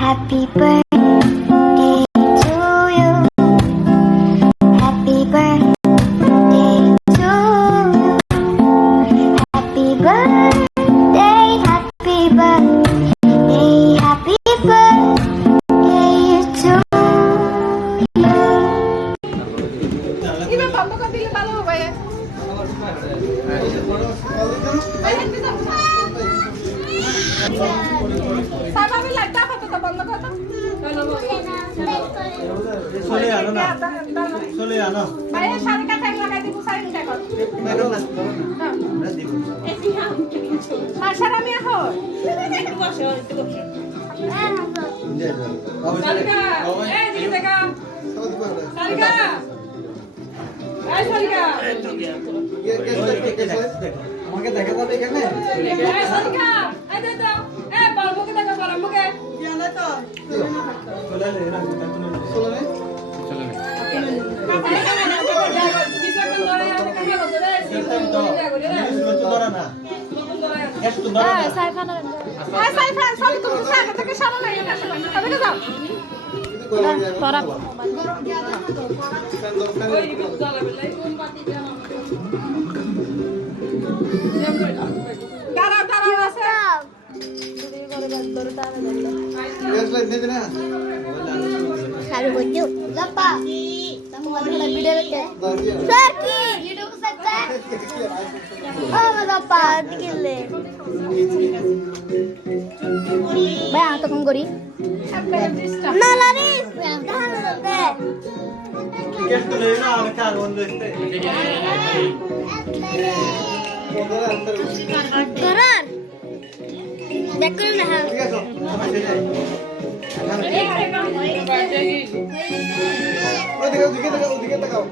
Happy birthday to you. Happy birthday to you. Happy birthday, happy birthday, happy birthday to you. 이거 밥 먹어 빌려 바로 먹어야. সাবাবি লাগতা কত বন্ধ কত চলে আনো না চলে আনো ভাই শাড়ি কাটা লাগাই দিব শাড়ি কাটা কর দেখো না আমরা দিব মাশাআল্লাহ আমি এখন বসে একটু বসে সারিকা এই দিকে দেখা সারিকা এই সারিকা আমাকে দেখা যাবে এখানে এই সারিকা এই দে দাও এই বাবুকে দেখা বড় মুকে কি আনা তো চলে লে না চলে লে কিছু কোন ধরে আমি কাকে বলতে রে তো ধরা না একটু ধরা না সাইফান সরি তুমি সাথে থেকে সারা লাগে না তবে যাও তোরা ওই দিকে জ্বালা বেলাই কোন পাতি জানো দাঁড়াও দাঁড়াও আছে Sabi ko yun. Lapa. Tama nga na video ka. Saki. Video ko sa ta. Oh, lapa. Dikile. Ba, ang tukong gori. Na laris. Dahan na te. ಎಷ್ಟು ಲೇನ ಆನಕಾರ ಒಂದು ಇಷ್ಟೇ Karan. Bekul na ha. ঠিক আছে আমার সেটাই ওদিকে তাকাও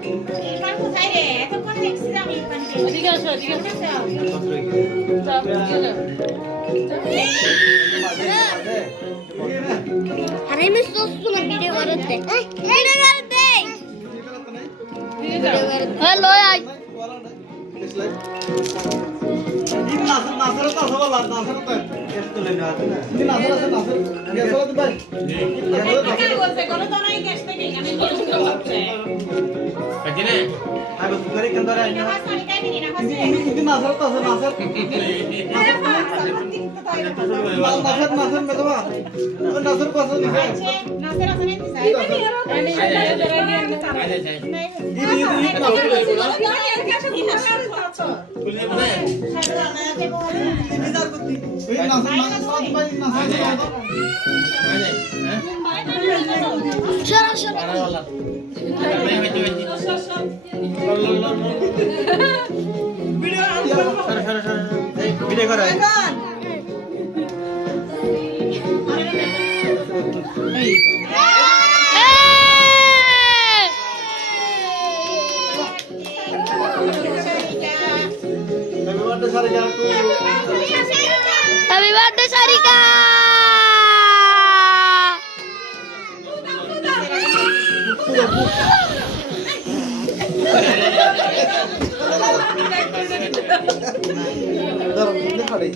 ওদিকে আসো ওদিকে Hari ini susu nggak video karate. Video karate. Halo ya. ini nasar ta sawala nasar ta ಎಷ್ಟು ಲೇನ ಆತನ ini nasar আছে nasar গেছলা তো ভাই কাকে বলছে কোন তো নাই গ্যাস থেকে এখানে বলতে হচ্ছে Kajine, আই বস করে কেন ধরে না হাসানি কাই দিই না ini nasar ta আছে nasar nasar nasar में तो nasar পাস দিছে নাসের আসনে দিছে এই kuliah mana? Mana? Shara shara. Para wala. Mana itu? Video করে সারে যা তুই Happy birthday Sarika. ধর দিতে পারে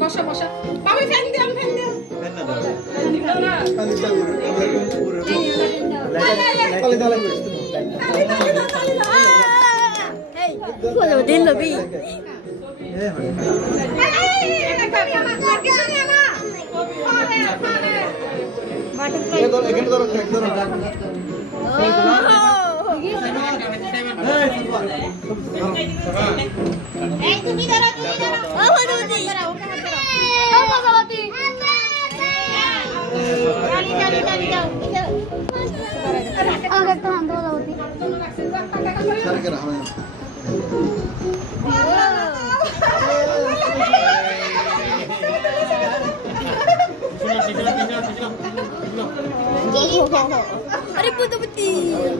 বসা বসা বাবু ফ্যান দিও ফ্যান দিও কেন না ধর দিও না কালি চালু আমরা কোন পুরো কালি দালা করে Hey, kau dah din lebih. এ হয় এখানে ধর এক ধর Apa Dodi? Apa Salati? Agak tahan dulu Salati. সারে করে আমরা Aduh, betul-betul.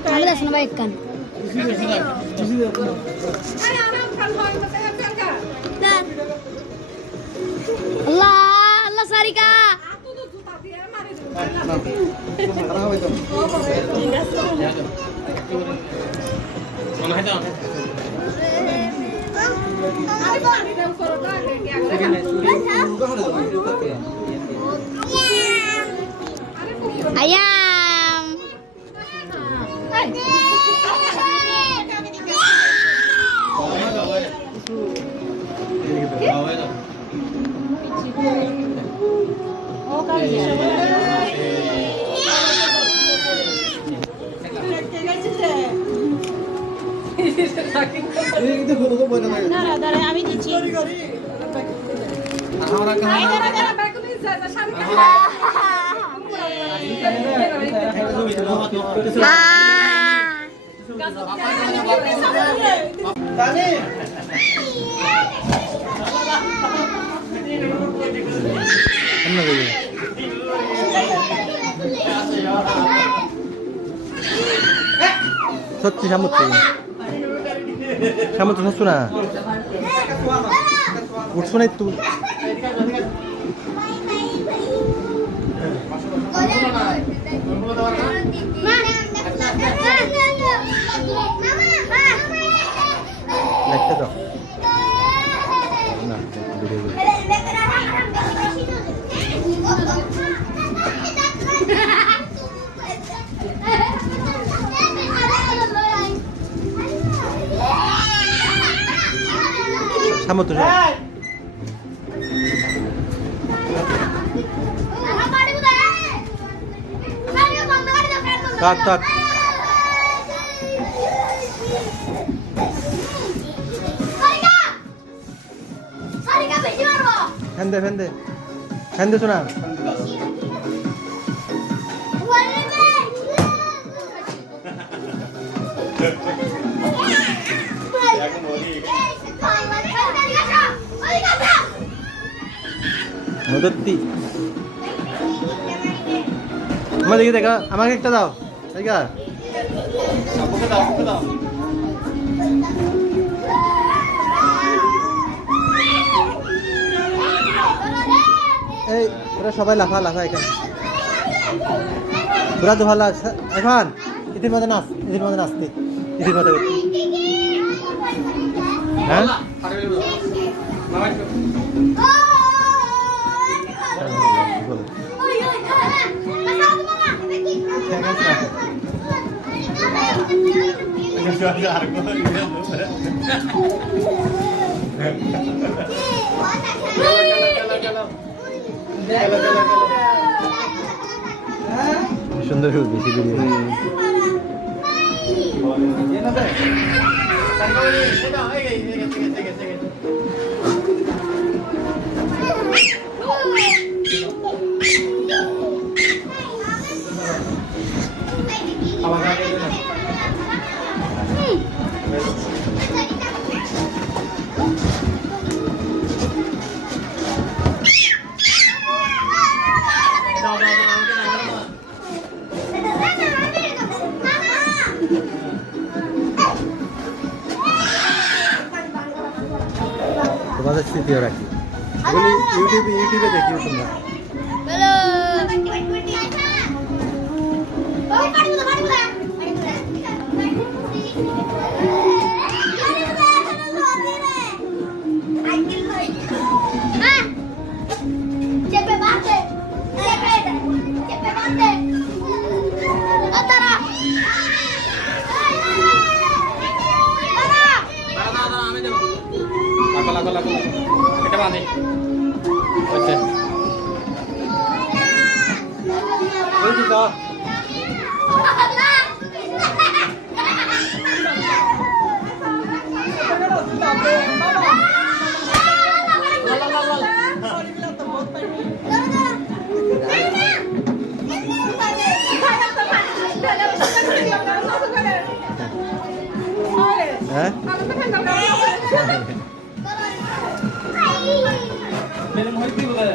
Kamu dah senabaikan. Dan Allah Sarika. খারাপ হইতো Mana itu? Ada Ayam. Oh, kali ya. দাঁড়া দাঁড়া আমি দিচ্ছি দাঁড়া দাঁড়া ব্যাগ নিয়ে যা সামনে সত্যি সামুদ্র সামুদ্র সচ্ছু না উঠছো না একটু দেখতে দাও না সামুদ্র কাট কাট ফেন্দে ফেন্দে ফেন্দে শোনা মদতি আমার দিকে দেখা আমাকে একটা দাও দেখা এই ওরা সবাই লাফা লাফা এখানে তোরা তো ভালো এখন ইতির মধ্যে নাচ ইতির মধ্যে নাচতে ইতির মধ্যে হ্যাঁ সুন্দর বেশি দূরে তোমাদের স্মৃতিও রাখি এগুলি ইউটিউবে দেখিও তোমরা এটা বাঁধে আচ্ছা ওই তো হ্যাঁ মেরে মহিত কি বলে